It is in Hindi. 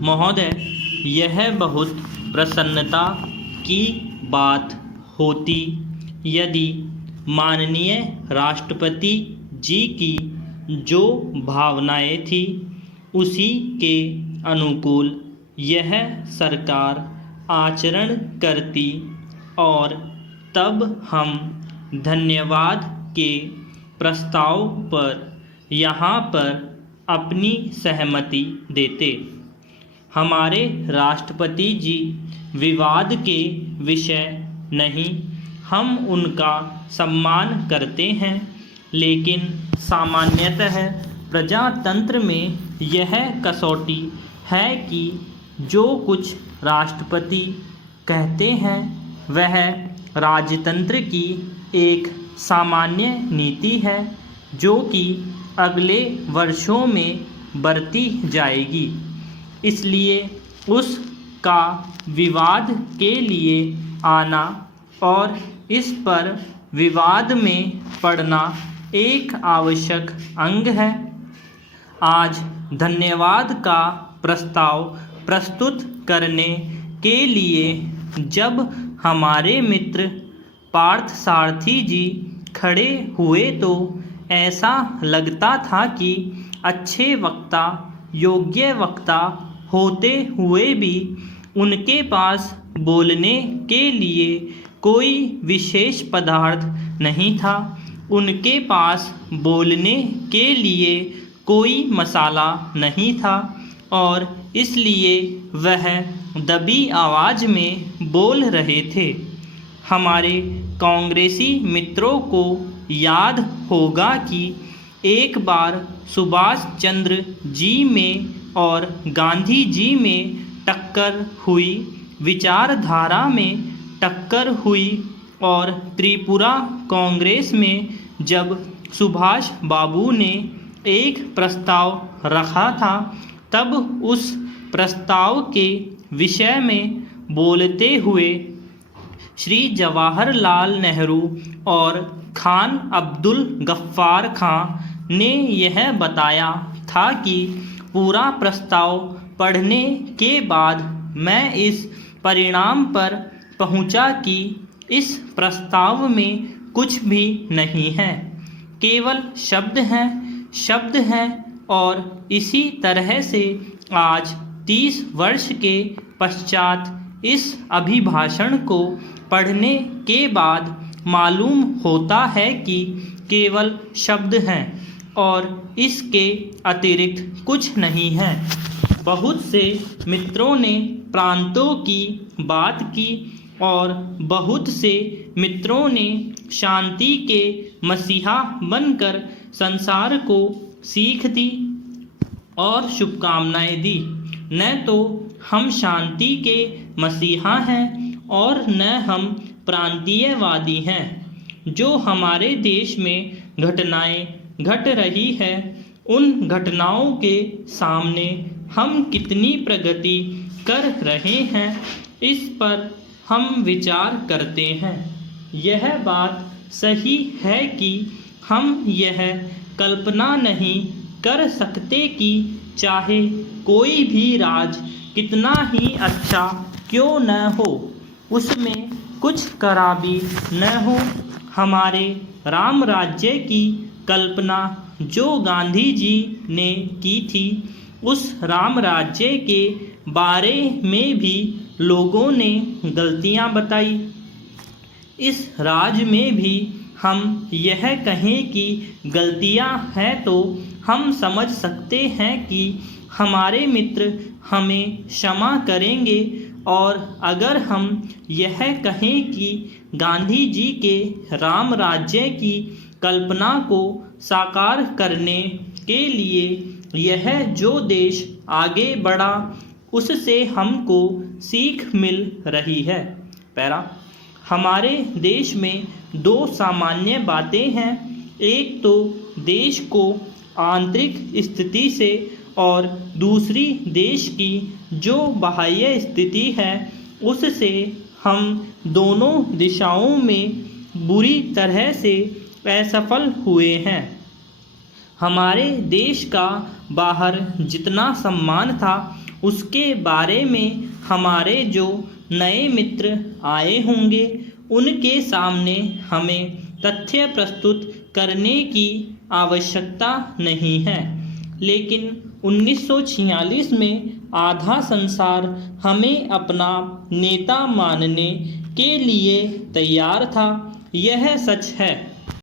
महोदय, यह बहुत प्रसन्नता की बात होती यदि माननीय राष्ट्रपति जी की जो भावनाएं थी उसी के अनुकूल यह सरकार आचरण करती और तब हम धन्यवाद के प्रस्ताव पर यहाँ पर अपनी सहमति देते। हमारे राष्ट्रपति जी विवाद के विषय नहीं, हम उनका सम्मान करते हैं, लेकिन सामान्यतः प्रजातंत्र में यह कसौटी है कि जो कुछ राष्ट्रपति कहते हैं वह राजतंत्र की एक सामान्य नीति है जो कि अगले वर्षों में बरती जाएगी। इसलिए उसका विवाद के लिए आना और इस पर विवाद में पड़ना एक आवश्यक अंग है। आज धन्यवाद का प्रस्ताव प्रस्तुत करने के लिए जब हमारे मित्र पार्थसारथी जी खड़े हुए तो ऐसा लगता था कि अच्छे वक्ता, योग्य वक्ता होते हुए भी उनके पास बोलने के लिए कोई विशेष पदार्थ नहीं था, उनके पास बोलने के लिए कोई मसाला नहीं था और इसलिए वह दबी आवाज़ में बोल रहे थे। हमारे कांग्रेसी मित्रों को याद होगा कि एक बार सुभाष चंद्र जी में और गांधी जी में टक्कर हुई, विचारधारा में टक्कर हुई और त्रिपुरा कांग्रेस में जब सुभाष बाबू ने एक प्रस्ताव रखा था तब उस प्रस्ताव के विषय में बोलते हुए श्री जवाहरलाल नेहरू और खान अब्दुल गफ्फार खां ने यह बताया था कि पूरा प्रस्ताव पढ़ने के बाद मैं इस परिणाम पर पहुंचा कि इस प्रस्ताव में कुछ भी नहीं है, केवल शब्द हैं और इसी तरह से आज 30 वर्ष के पश्चात इस अभिभाषण को पढ़ने के बाद मालूम होता है कि केवल शब्द हैं और इसके अतिरिक्त कुछ नहीं है। बहुत से मित्रों ने प्रांतों की बात की और बहुत से मित्रों ने शांति के मसीहा बनकर संसार को सीख दी और शुभकामनाएं दी। न तो हम शांति के मसीहा हैं और न हम प्रांतीयवादी हैं। जो हमारे देश में घटनाएं घट रही है उन घटनाओं के सामने हम कितनी प्रगति कर रहे हैं इस पर हम विचार करते हैं। यह बात सही है कि हम यह कल्पना नहीं कर सकते कि चाहे कोई भी राज कितना ही अच्छा क्यों न हो उसमें कुछ खराबी न हो। हमारे राम राज्य की कल्पना जो गांधी जी ने की थी उस राम राज्य के बारे में भी लोगों ने गलतियां बताई। इस राज में भी हम यह कहें कि गलतियां हैं तो हम समझ सकते हैं कि हमारे मित्र हमें क्षमा करेंगे और अगर हम यह कहें कि गांधी जी के राम राज्य की कल्पना को साकार करने के लिए यह जो देश आगे बढ़ा उससे हमको सीख मिल रही है। पैरा, हमारे देश में दो सामान्य बातें हैं। एक तो देश को आंतरिक स्थिति से और दूसरी देश की जो बाह्य स्थिति है उससे हम दोनों दिशाओं में बुरी तरह से असफल हुए हैं। हमारे देश का बाहर जितना सम्मान था उसके बारे में हमारे जो नए मित्र आए होंगे उनके सामने हमें तथ्य प्रस्तुत करने की आवश्यकता नहीं है। लेकिन 1946 में आधा संसार हमें अपना नेता मानने के लिए तैयार था। यह सच है